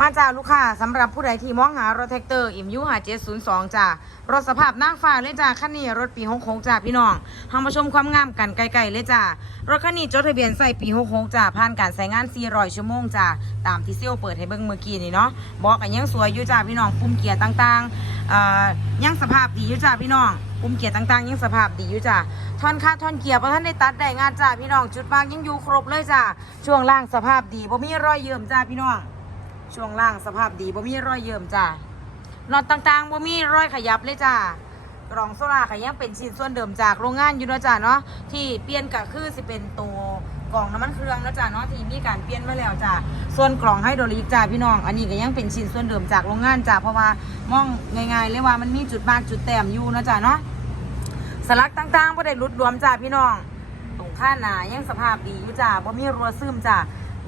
มาจากลูกค้าสำหรับผู้ใดที่มองหารถแท็กเตอร์อิมยูหาเจ็ดศูนย์สองจ้ารถสภาพนั่งฟ้าเลยจ้าคันนี้รถปีหกหกจ้าพี่น้องทำมาชมความงามกันไกลๆเลยจ้ารถคันนี้จดทะเบียนใส่ปีหกหกจ้าผ่านการใช้งาน400ชั่วโมงจ้าตามที่เซลลเปิดให้เบิ่งเมื่อกี้นี่เนาะบอกกันยังสวยอยู่จ้าพี่น้องปุ่มเกียร์ต่างๆยังสภาพดีอยู่จ้าพี่น้องปุ่มเกียร์ต่างๆ ยังสภาพดีอยู่จ้าท่อนค่าท่อนเกียร์เพอท่านได้ตัดได้งานจ้าพี่น้องจุดบางยังอยู่ครบเลยจ้าช่วงล่างสภาพดีบ่มีรอยเยิ้มจ้าพี่น้อง ช่วงล่างสภาพดีบ่มีรอยเยิมจ้าน็อตต่างๆบ่มีรอยขยับเลยจ้ากล่องโซล่าก็ยังเป็นชิ้นส่วนเดิมจากโรงงานอยู่นะจ้าเนาะที่เปลี่ยนก็คือสิเป็นตัวกล่องน้ำมันเครื่องนะจ้าเนาะที่มีการเปลี่ยนมาแล้วจ้าส่วนกล่องไฮโดรลิกจ้าพี่น้อง อันนี้ก็ยังเป็นชิ้นส่วนเดิมจากโรงงานจ้าเพราะว่ามองง่ายๆเลยว่ามันมีจุดมากจุดแต้มอยู่นะจ้าเนาะสลักต่างๆบ่ได้หลุดรวมจ้าพี่น้องตรงข้าหนายังสภาพดีอยู่จ้าบ่มีรัวซึมจ้า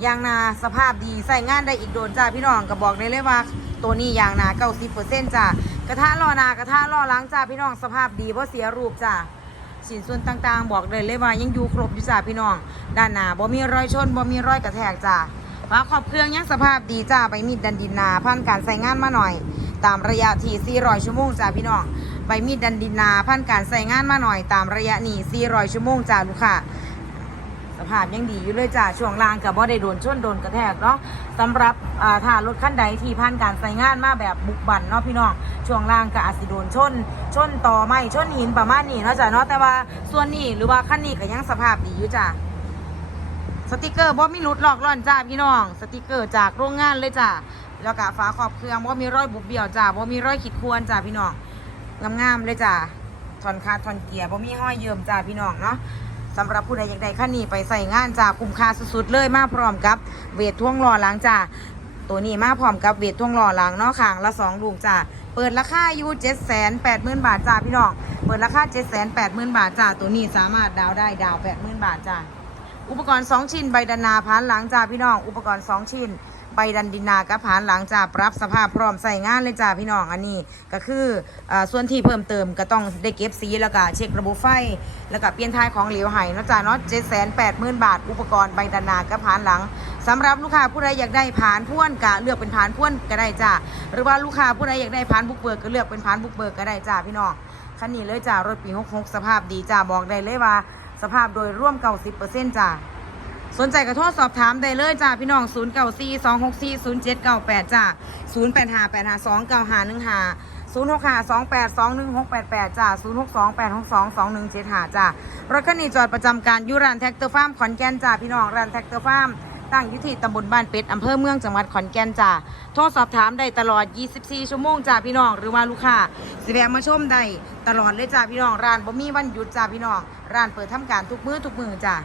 ยางนาสภาพดีใส่งานได้อีกโดนจ้าพี่น้องก็บอกได้เลยว่า ตัวนี้ยางนา90%จ้ากระทะล้อนากระทะล้อล้างจ้าพี่น้องสภาพดีบ่เสียรูปจ้าชิ้นส่วนต่างๆ บอกเลยเลยว่ายังอยู่ครบอยู่จ้าพี่น้อง ด้านหน้าบ่มีรอยชนบ่มีรอยกระแทกจ้าฝาขอบเครื่องยังสภาพดีจ้าใบมีดดันดินนาผ่านการใส่งานมาหน่อย ตามระยะที่ 400 ชั่วโมงจ้าพี่น้องใบมีดดันดินนาผ่านการใส่งานมาหน่อย ตามระยะนี้400 ชั่วโมงจ้าลูกค้า ภาพยังดีอยู่เลยจ้าช่วงล่างกับบ่ได้โดนชนโดนกระแทกเนาะสำหรับอ่าถ้ารถคันใดที่ผ่านการใส่งานมาแบบบุกบั่นเนาะพี่น้องช่วงล่างก็อาจสิโดนชน ชนต่อไม้ชนหินประมาณนี้เนาะจ้าเนาะแต่ว่าส่วนนี้หรือว่าคันนี้ก็ยังสภาพดีอยู่จ้าสติกเกอร์บ่มีหลุดหลอกล่อนจ้าพี่น้อง สติกเกอร์จากโรงงานเลยจ้าแล้วก็ฝาขอบเครื่องบ่มีรอยบุบเบี้ยวจ้าบ่มีรอยขีดข่วนจ้าพี่น้องงามๆเลยจ้าทอนคาทอนเกียร์บ่มีห้อยเยิมจ้าพี่น้องเนาะ สำหรับผู้ใดอยากได้คันนี้ไปใส่งานจ้าคุ้มค่าสุดๆเลยมาพร้อมกับเวทท่วงหล่อหลังจ้าตัวนี้มาพร้อมกับเวทท่วงหล่อหลังเนาะขางละสองลูกจ้าเปิดราคาอยู่เจ็ดแสนแปดหมื่นบาทจ้าพี่น้องเปิดราคาเจ็ดแสนแปดหมื่นบาทจ้าตัวนี้สามารถดาวได้ดาวแปดหมื่นบาทจ้าอุปกรณ์สองชิ้นใบดันาพานหลังจ้าพี่น้องอุปกรณ์สองชิ้น ใบดันดินนากับผานหลังจ้าปรับสภาพพร้อมใส่งานเลยจ้าพี่น้องอันนี้ก็คืออส่วนที่เพิ่มเติมก็ต้องได้เก็บสีแล้วก็เช็คระบบไฟ แล้วก็เปลี่ยนท้ายของเหลวไห้เนาะจ้าเนาะเจ็ดแสนแปดหมื่นบาท อุปกรณ์ใบดันนากับผานหลังสำหรับลูกค้าผู้ใดอยากได้ผานพ่วนก็เลือกเป็นผานพ่วนก็ได้จ้าหรือว่าลูกค้าผู้ใดอยากได้ผานบุกเบิกก็เลือกเป็นผานบุกเบิกก็ได้จ้าพี่น้องคันนี้เลยจ้ารถปี66สภาพดีจ้าบอกได้เลยว่า สภาพโดยร่วม90%จ้า สนใจก็โทรสอบถามได้เลยจ้าพี่น้อง 0 9 4 2 6 4 0 7 9 8 จ้า0 8 5 8 5 2 9 5 1 5 0 6 5 2 8 2 1 6 8 8จ้า0 6 2 8 6 2 2 1 7 5จ้ารถคันนี้จอดประจำการยุรานแท็กเตอร์ฟาร์มขอนแก่นจ้าพี่น้องร้านแท็กเตอร์ฟาร์มตั้งอยู่ที่ตำบลบ้านเป็ดอำเภอเมืองจังหวัดขอนแก่นจ้าโทรสอบถามได้ตลอด 24 ชั่วโมงจ้าพี่น้อง หรือว่าลูกค้าสิแวะมาชมได้ตลอดเลยจ้าพี่น้อง ร้านบ่มีวันหยุดจ้าพี่น้อง ร้านเปิดทำการทุกมื้อทุกมื้อจ้า